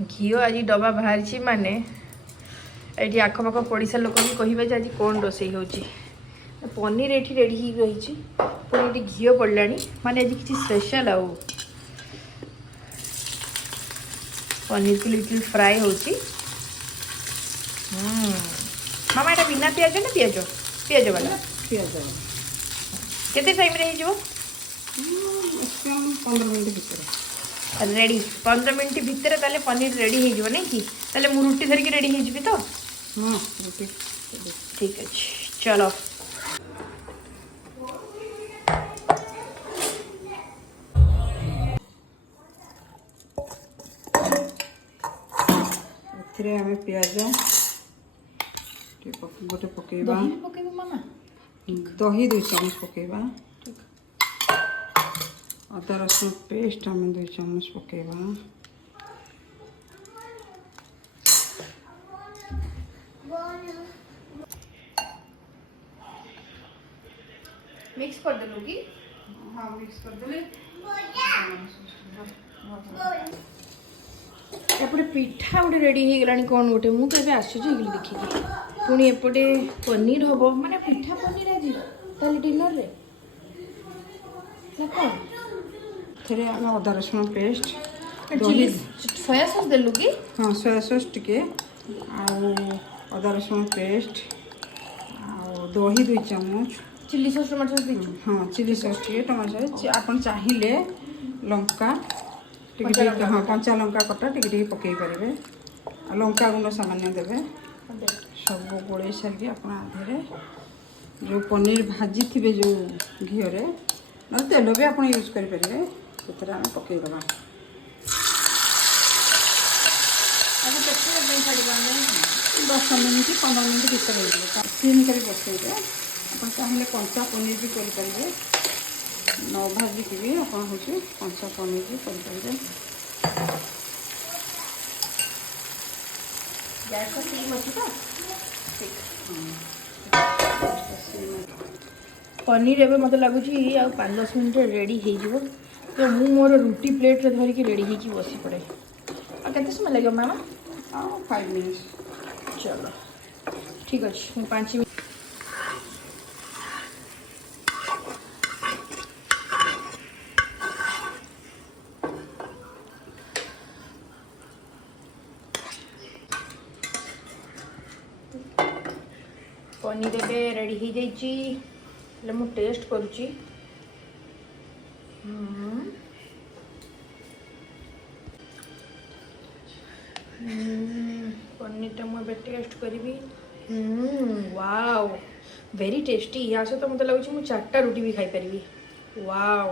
घी आज डबा बाहरी माने ये आखपाख पड़ोसा लोक भी कहे आज कौन रोसे हो पनीर ये रेडी हो रही पुणी घी पड़ा माने आज किसी स्पेशल आउ पनीर को लिटिल फ्राए हो मामा ये बिना पियाज ना पियाज पियाज वाला पियाज केते टाइम रे हो 15 मिनट भितर रेडी 15 मिनट भितर ताले पनीर रेडी हो नहीं कि ताले मु रुटी धरिकी रेडी हो तो हाँ रुटी ठीक अच्छे चलो आम पियाज गोटे पकेबा मामा दही 2 चामच पकेबा अदा रसुण पेस्ट आम 2 चामच पकेबा मिक्स कर देलु की हाँ मिक्स कर देले एपटे पिठा गोटे रेडी हो गलानी कौन गोटे मुझे आश्चर्य देखिए पुणी एपटे पनीर हम माने पिठा पनीर आज ताले डिनर रे ना कौन थे आम अदा रसुण पेस्ट चिली सोया सॉस देलु की हाँ सोया सॉस टिके अदा रसुण पेस्ट दही 2 चामच चिली सॉस टमाटो सॉस हाँ चिली सॉस टे टमाटो सॉस आपन चाहिए लंका हाँ कंचा लंका कटा टे पकई पारे लंका गुंड सामान्य देवे सब गोड़े सारिक आप आधे जो पनीर भाजी थे जो घीरे ना तेल भी आप यूज करेंगे से आम पकईदे 10 मिनट 15 मिनट भर सीम कर बसइबे आप चाहिए कंचा पनीर भी करेंगे न भाजिक भी आप कंचा पनीर भी करेंगे गैस का सीम अच्छी तो पनीर एवं मत लगुच 5-10 मिनट रेडी हो तो मु मोर रुटी प्लेट रे धरिकी रेडी हो बसी पड़े आ केते समय लगे मामा 5 मिनट चलो ठीक अच्छे 5 मिनट पनीर ए रेडी हो जाइए मु टेस्ट करुच्ची पनीर टा मुझे टेस्ट करी वाओ वेरी टेस्टी या सहित मत लगुच 4टा रुटी भी खाई पारि वाओ